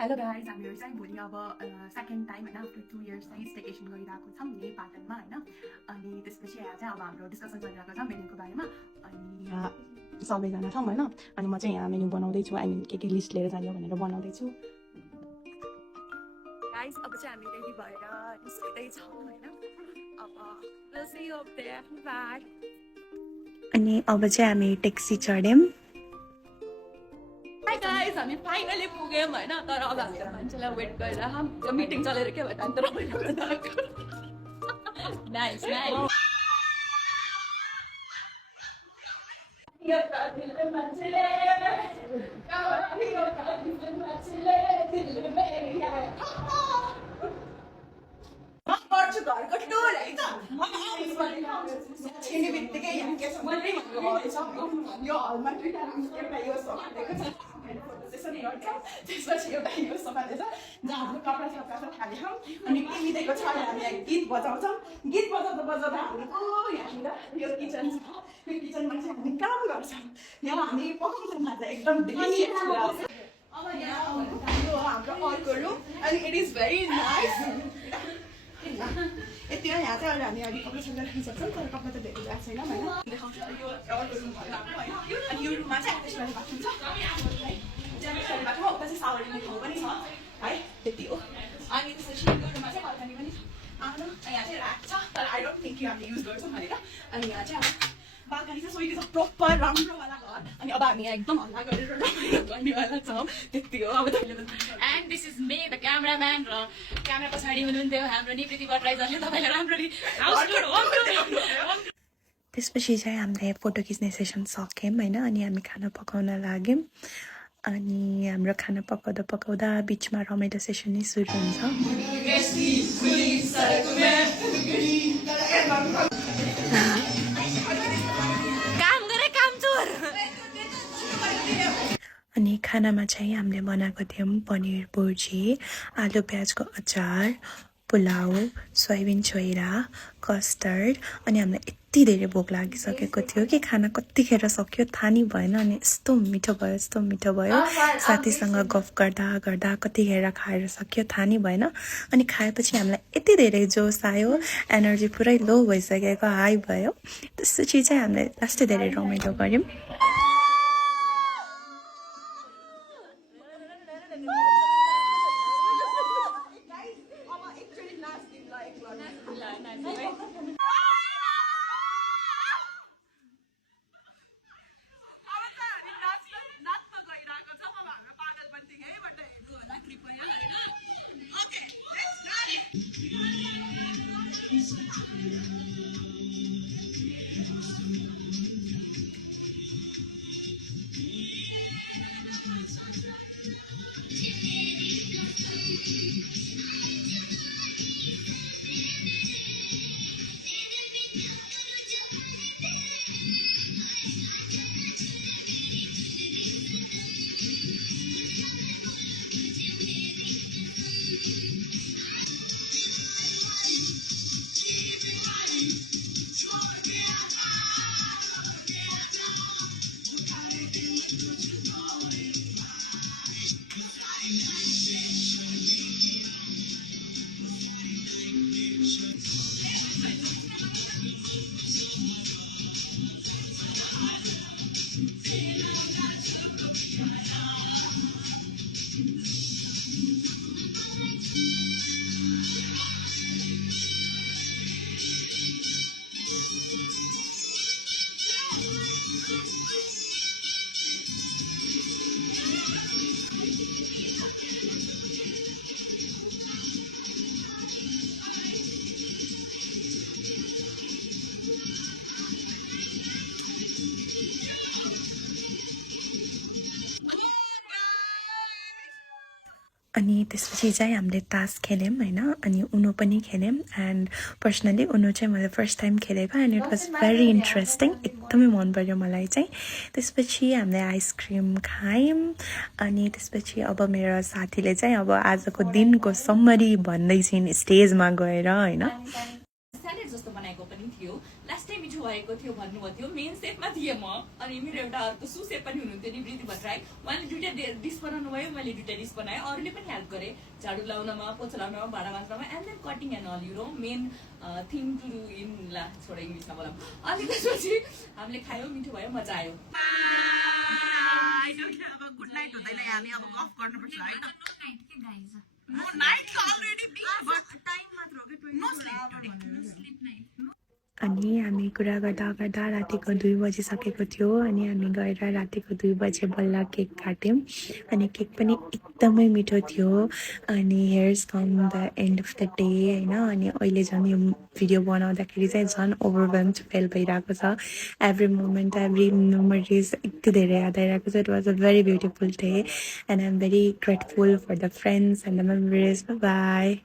Hello guys, हामीहरू चाहिँ भोलि अब सेकेन्ड टाइम होइन आफ्टर 2 इयर्स चाहिँ स्टेकेसन गरिरहेको छौँ यही पाटनमा होइन। अनि त्यसपछि यहाँ चाहिँ अब हाम्रो डिस्कसन गरिरहेको छ मेन्यूको बारेमा। अनि यहाँ सबैजना छौँ होइन। अनि म चाहिँ यहाँ मेन्यू बनाउँदैछु, आई मिन के लिस्ट लिएर जाने हो भनेर बनाउँदैछु। गाइज अब चाहिँ हामी रेडी भएर निस्किँदैछौँ होइन। अब अनि अब चाहिँ हामी ट्याक्सी चढ्यौँ। हाई गाइस, हामी फाइनली पुग्यौँ होइन। तर अब हामी मान्छेलाई वेट गरिरहेछौँ, त्यो मिटिङ चलेर के भयो अन्त नाइस नाइस। घरको टोल है त छिर्ने बित्तिकै यहाँ के छ मात्रै यो हलमा दुईटा एउटा यो समातेको छ त्यसरी गर्छ। त्यसपछि एउटा यो समातेछ जहाँ हाम्रो कपडा सपडा थाल्यौँ। अनि टिभी दिएको छ हामी गीत बजाउँछौँ। गीत बजाउँदा बजाउँदा हामीको यहाँनिर यो किचन छ। यो किचनमा चाहिँ हामी काम गर्छौँ। यहाँ हामी पकाउँछौँ खाजा एकदम डेलिसियस। अब यहाँ यो हाम्रो अर्को रुम अनि इट इज भेरी नाइस। यति यहाँ चाहिँ अहिले हामी अलिक कपडा सपडा राख्न सक्छौँ। तर कपडा त धेरै गएको छैन होइन। देखाउँछु यो अर्को रुम भयो हाम्रो होइन। अनि यो रुममा चाहिँ एटेचमेन्ट बाथरुम छ है। एटेचमेन्ट बाथरुम उता चाहिँ सावर लिने ठाउँ पनि छ है। त्यति हो। अनि त्यसपछि यो रुममा चाहिँ बाल्कनी पनि छ। यहाँ चाहिँ ऱ्याक छ तर आई डोन्ट थिङ्क हामीले युज गर्छौँ भनेर। अनि यहाँ चाहिँ अब बाल्कनी चाहिँ सोही प्रपर राम्रोवाला घर। अनि अब हामी यहाँ एकदम हल्ला गरेर रमाइलो गर्नेवाला छौँ। त्यति हो। अब and this is may the cameraman र क्यामेरा पछाडि हुनुहुन्थ्यो हाम्रो निवृत्ति भट्टराईजरले तपाईँलाई राम्ररी त्यसपछि चाहिँ हामीले फोटो खिच्ने सेसन सक्यौँ होइन। अनि हामी खाना पकाउन लाग्यौँ। अनि हाम्रो खाना पकाउँदा पकाउँदा बिचमा रमाइलो सेसन नै सुरु हुन्छ। अनि खानामा चाहिँ हामीले बनाएको थियौँ पनिर भुर्जी, आलु प्याजको अचार, पुलाउ, सोयाबिन छोइरा, कस्टर्ड। अनि हामीलाई यति धेरै भोक लागिसकेको थियो कि खाना कतिखेर सक्यो थाहा नै भएन। अनि यस्तो मिठो भयो, यस्तो मिठो भयो। साथीसँग गफ गर्दा गर्दा कतिखेर खाएर सक्यो थाहा नै भएन। अनि खाएपछि हामीलाई यति धेरै जोस आयो, एनर्जी पुरै लो भइसकेको हाई भयो। त्यसपछि चाहिँ हामीले लास्टै धेरै रमाइलो गऱ्यौँ। अनि त्यसपछि चाहिँ हामीले तास खेल्यौँ होइन। अनि उनो पनि खेल्यौँ। एन्ड पर्सनली उनो चाहिँ मैले फर्स्ट टाइम खेलेको and it was very interesting. एकदमै मन पर्यो मलाई चाहिँ। त्यसपछि हामीले आइसक्रिम खायौँ। अनि त्यसपछि अब मेरो साथीले चाहिँ अब आजको दिनको सम्मरी भन्दै छिन् स्टेजमा गएर होइन। स्यालेड जस्तो बनाएको पनि थियो। लास्ट टाइम मिठो भएको थियो भन्नुभएको थियो। मेन सेपमा थिएँ म, अनि मेरो एउटा अर्को सुसेप पनि हुनुहुन्थ्यो निवृत्ति भट्टराई, उहाँले दुइटा डिस बनाउनु भयो, मैले दुइटा डिस बनाएँ। अरूले पनि हेल्प गरे झाडु लाउनमा, पोछा लाउनमा, भाँडा माझ्नमा, and then cutting and all, you know main thing to do in ला छोडा इङ्ग्लिसमा बोलाऊँ। अनि त्यसपछि हामीले खायौँ, मिठो भयो, मजा आयो। गुड नाइट हुँदैन, हामी अब अफ गर्नुपर्छ हैन। नो नाइट अलरेडी टाइम मात्र हो कि नो स्लिप नै। अनि हामी कुरा गर्दा गर्दा रातिको 2 बजिसकेको थियो अनि हामी गएर रातिको 2 बजे बल्ल केक काट्यौँ अनि केक पनि एकदमै मिठो थियो। अनि here's come the end of the day होइन। अनि अहिले झन् यो भिडियो बनाउँदाखेरि चाहिँ झन् ओभरवेल्म फिल भइरहेको छ। एभ्री मोमेन्ट एभ्री मेमोरिज यति धेरै याद आइरहेको छ। It was a very beautiful day and I am very grateful for the friends and the memories. By.